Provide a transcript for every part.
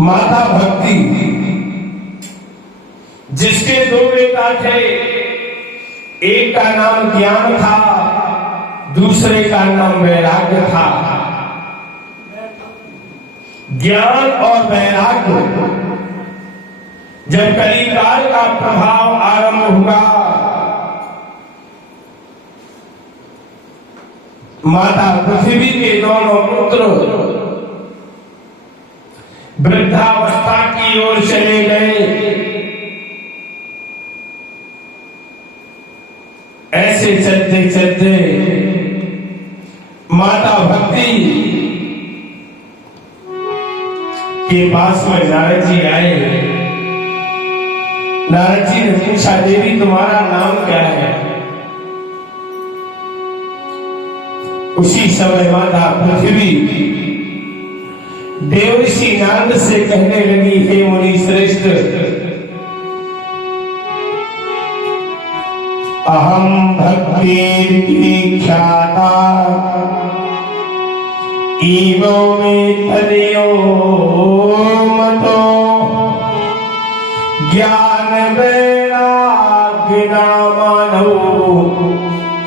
माता भक्ति, जिसके दो बेटा थे, एक का नाम ज्ञान था, दूसरे का नाम वैराग्य था। ज्ञान और वैराग्य जब कलिकाल का प्रभाव आरंभ हुआ, माता पृथ्वी के दोनों पुत्र वृद्धावस्था की ओर चले गए। ऐसे चलते चलते माता भक्ति के पास में नारद जी आए। नारद जी ने पूछा, देवी तुम्हारा नाम क्या है? उसी समय माता पृथ्वी देवर्षि नारद से कहने लगी, हे मुनि श्रेष्ठ, अहम भक्ति ख्याता ईवो में तदयो मतो ज्ञान वैराग्य नामानो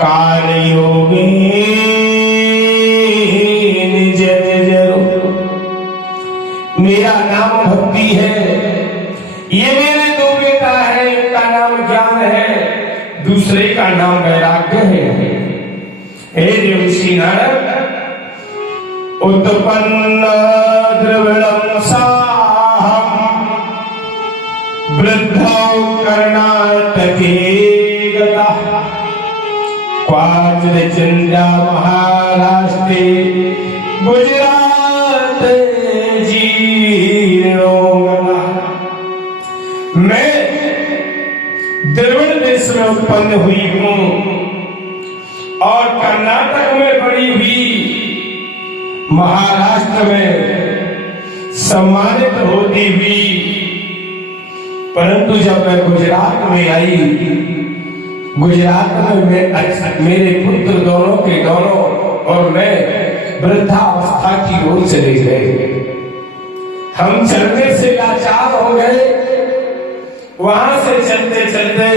काल योगे निज निजरो। मेरा नाम भक्ति है, ये मेरे दो बेटा है, एक का नाम ज्ञान है, दूसरे का नाम वैराग्य है। हे देवर्षि नारद, उत्पन्न द्रविणं साहं वृद्धौ कर्णाटके गतः क्वाचित् चन्द्रा महाराष्ट्रे गुजरात जीर्णो गतः। मैं द्रविड़ देश में उत्पन्न हुई हूँ और कर्नाटक में बड़ी हुई, महाराष्ट्र में सम्मानित होती हुई, परंतु जब मैं गुजरात में आई, गुजरात में मेरे पुत्र दोनों के दोनों और मैं वृद्धावस्था की ओर चले गए। हम चलने से लाचार हो गए। वहां से चलते चलते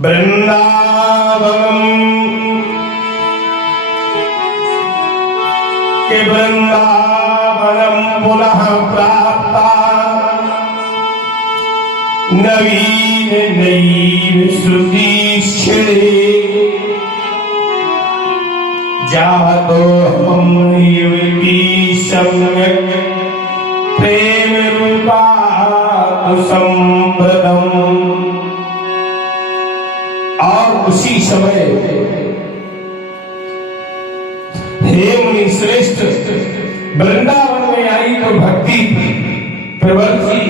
वृंदावन के वृंदावनम पुनः प्राप्ता नवीन नैव श्रुति क्षणे जातो हम युवती सम्यक प्रेम रूपा संप्रदम। और उसी समय हे मुनि श्रेष्ठ, वृंदावन में आई तो भक्ति प्रबल थी,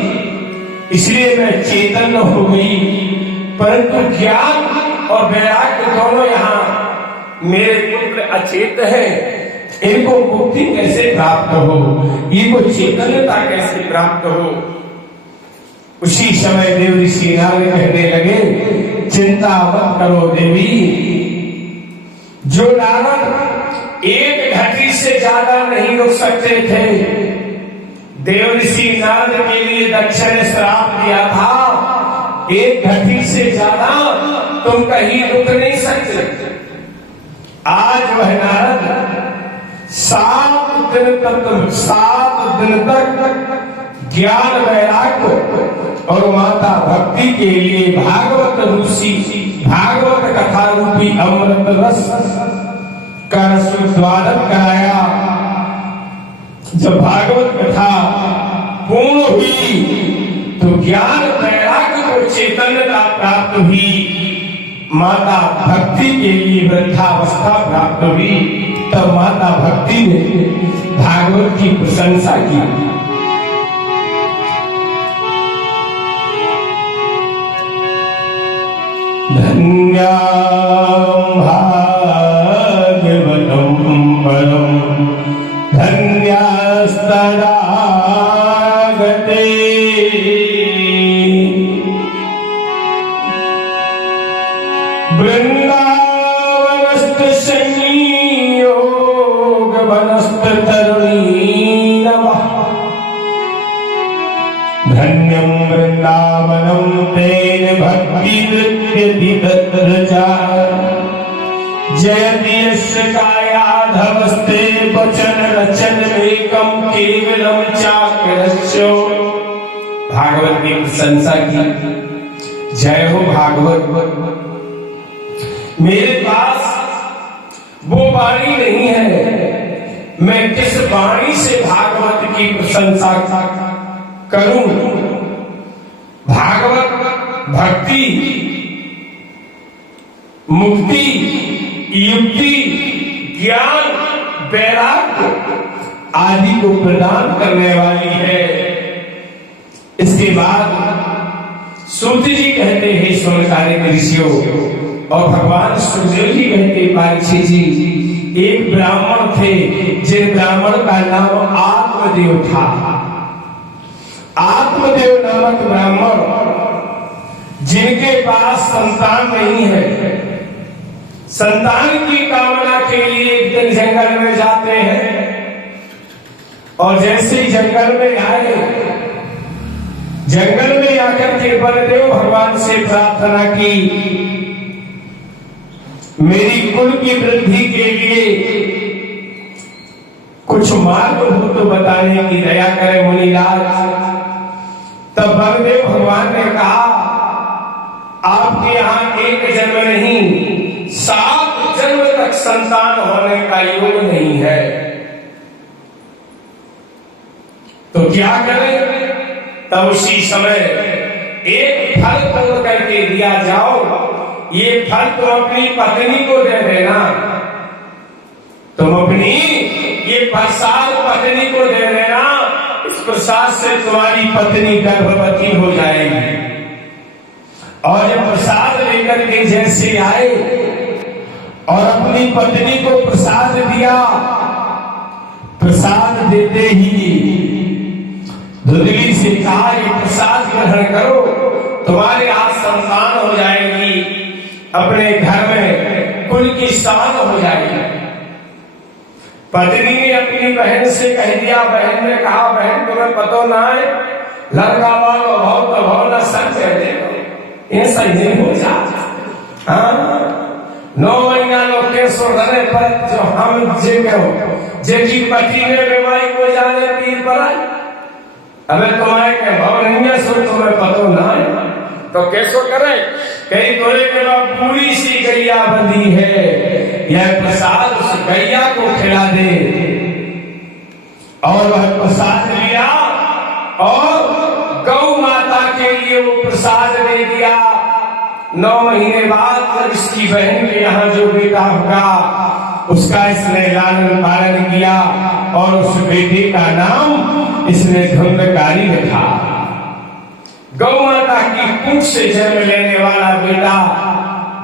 इसलिए मैं चेतन हो गई, परंतु ज्ञान और वैराग्य दोनों यहाँ मेरे पुत्र अचेत हैं। इनको मुक्ति कैसे प्राप्त हो, इनको चेतनता कैसे प्राप्त हो? उसी समय देवर्षि नारद कहने लगे, चिंता मत करो देवी। जो नारद एक घटी से ज्यादा नहीं रुक सकते थे, देवर्षि नारद के लिए दक्ष ने श्राप दिया था, एक घटी से ज्यादा तुम कहीं रुक नहीं सकते। आज वह नारद 7 दिन तक ज्ञान वैराग्य और माता भक्ति के लिए भागवत ऋषि भागवत कथा रूपी अमृत रस का स्वागत कराया। जब भागवत कथा पूर्ण हुई तो ज्ञान वैराग्य को चेतनता प्राप्त हुई, माता भक्ति के लिए वृद्धावस्था प्राप्त हुई। तब माता भक्ति ने भागवत की प्रशंसा की। धन्यं भागवतं परं धन्यस्तदा गते वृंदावनस्थ संयोग वनस्थ तरुणी नमः धन्यं वृंदावनं तेन भक्ति नृत्यति तत्र च जयति यस्य कायाधवस्ते वचन रचनमेकं केवलं चाकृष्यो। भागवत की प्रशंसा की। जय हो भागवत। मेरे पास वो वाणी नहीं है, मैं किस वाणी से भागवत की प्रशंसा करूं। भागवत भक्ति, मुक्ति, युक्ति, ज्ञान, वैराग्य आदि को प्रदान करने वाली है। इसके बाद सूत जी कहते हैं स्वर्णकालिक ऋषियों, और भगवान सुखदेव जी कहते परीक्षित जी, एक ब्राह्मण थे जिन ब्राह्मण का नाम आत्मदेव था। आत्मदेव नामक ब्राह्मण जिनके पास संतान नहीं है, संतान की कामना के लिए एक दिन जंगल में जाते हैं, और जैसे ही जंगल में आए, जंगल में आकर के बलदेव भगवान से प्रार्थना की, मेरी कुल की वृद्धि के लिए कुछ मार्ग हो तो बताने की दया करे मुनिराज। तब बलदेव भगवान ने कहा, आपके यहाँ एक जन्म नहीं 7 जन्म तक संतान होने का योग नहीं है, तो क्या करें। तब उसी समय एक फल तोड़ करके दिया जाओ, ये फल तुम अपनी पत्नी को दे देना, तुम अपनी ये प्रसाद पत्नी को दे देना, इस प्रसाद से तुम्हारी पत्नी गर्भवती हो जाएगी। और जब प्रसाद लेकर के जैसे आए और अपनी पत्नी को प्रसाद दिया, प्रसाद देते ही धुंधली से कहा, ये प्रसाद ग्रहण करो, तुम्हारे आज संतान हो जाएगी, अपने घर में कुल की शान हो जाएगी। पत्नी ने अपनी बहन से कह दिया, बहन ने कहा, बहन तुम्हें पता ना है, लड़का वालों बहुत भाव न सच कहते ऐसा ही नहीं हो जाता। हाँ, 9 महीना लोग के सोने पर जो हम जेकी पति ने बीमारी को जाने पीर पर आई, अबे तुम्हारे के भाव नहीं है, सो तुम्हें पता ना है तो कैसो करे। कहीं तोरे के बाद पूरी सी गैया बंधी है, यह प्रसाद उस गैया को खिला दे। और वह प्रसाद लिया और गौ माता के लिए वो प्रसाद दे दिया। 9 महीने बाद जब इसकी बहन के यहाँ जो बेटा होगा, उसका इसने लालन पालन किया और उस बेटे का नाम इसने धुंधकारी रखा। गौ माता की कुख से जन्म लेने वाला बेटा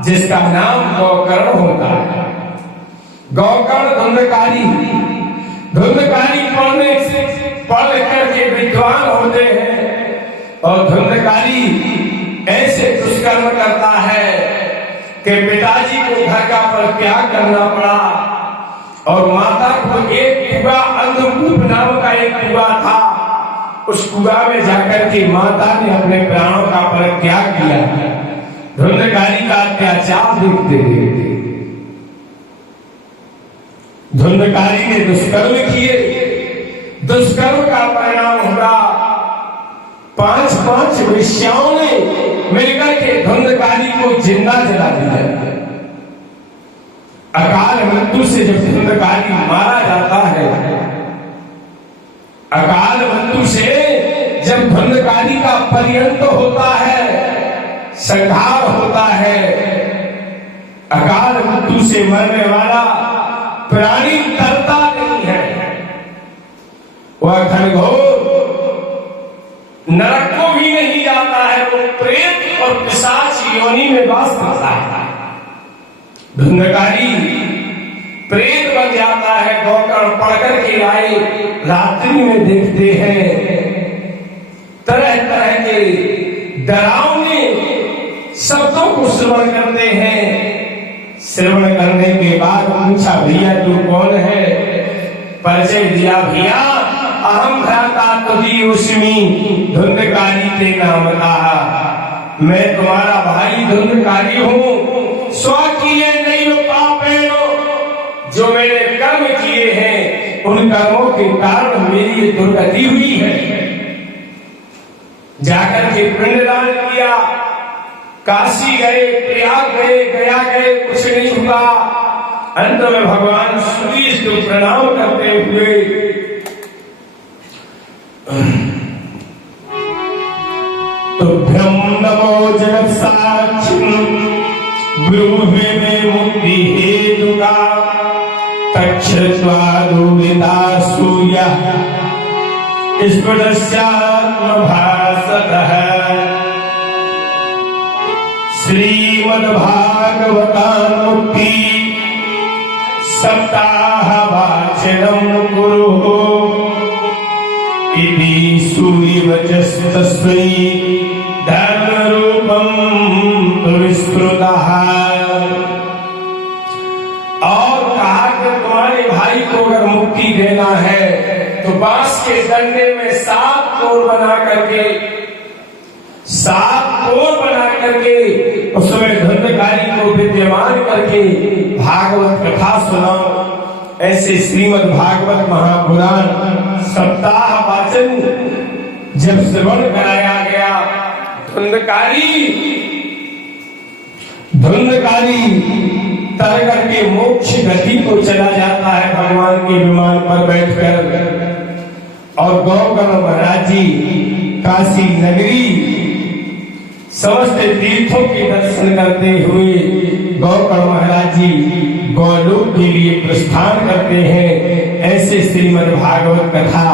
जिसका नाम गौकर्ण होता है, गौकर्ण धुंधकारी। धुंधकारी पढ़ करके विद्वान होते हैं, और धुंधकारी ऐसे दुष्कर्म करता है कि पिताजी को घर का परित्याग करना पड़ा, और माता को एक कुआ, अंधकूप नाम का एक कुआ था, उस कुआ में जाकर के माता ने अपने प्राणों का परित्याग किया। धुंधकारी का अत्याचार देखते देखते धुंधकारी ने दुष्कर्म किए। दुष्कर्म का परिणाम हुआ 5 वेश्याओं ने मिलकर के धुंधकारी को जिंदा जला दिया। अकाल मृत्यु से जब धुंधकारी मारा जाता है, अकाल मृत्यु से जब धुंधकारी का पर्यंत होता है, संहार होता है, अकाल मृत्यु से मरने वाला प्राणी तरता नहीं है, वह घनघोर नरक को भी नहीं जाता है, वो प्रेत और पिशाच योनि में वास करता है। धुंधकारी प्रेत बन जाता है। गौकर्ण पढ़कर के आए, रात्रि में देखते हैं तरह तरह के डरावने शब्दों को श्रवण करते हैं। श्रवण करने के बाद पूछा, भैया तू कौन है? परिचय दिया, भैया अहम भ्राता तुदीयोऽस्मि धुंधकारी ते नाम कहा। मैं तुम्हारा भाई धुंधकारी हूँ। स्वकीय नहीं पापेनो, जो मैंने कर्म किए हैं उन कर्मों के कारण मेरी ये दुर्गति हुई है। जाकर के पिंडदान किया, काशी गए, प्रयाग गए, गया गए, कुछ नहीं हुआ। अंत में भगवान सूर्य को प्रणाम करते हुए तुभ्यं नमो जगत साक्षिन् ब्रूहि मे मुक्ति हेतुका तच्छ्रुत्वा दुर्विदा सूर्यः स्फुटस्यात्मभासतः। श्रीमद्भागवतान्मुक्ति सप्ताहवाचनं कुरु इति सूर्यवचस्तस्मै धर्मरूपं विस्तृतः। और कहा कि तुम्हारे भाई को अगर मुक्ति देना है तो बांस के डंडे में 7 कोर बना करके उसमें धुंधकारी को विद्यमान करके भागवत कथा सुनाओ। ऐसे श्रीमद् भागवत महापुराण सप्ताह वाचन जब श्रवण कराया गया, धुंधकारी तर करके मोक्ष गति को चला जाता है भगवान के विमान पर बैठकर। और गौकर्ण महाराज जी काशी नगरी समस्त तीर्थों के दर्शन करते हुए गौकर्ण महाराज जी गौलोक के लिए प्रस्थान करते हैं। ऐसे श्रीमद् भागवत कथा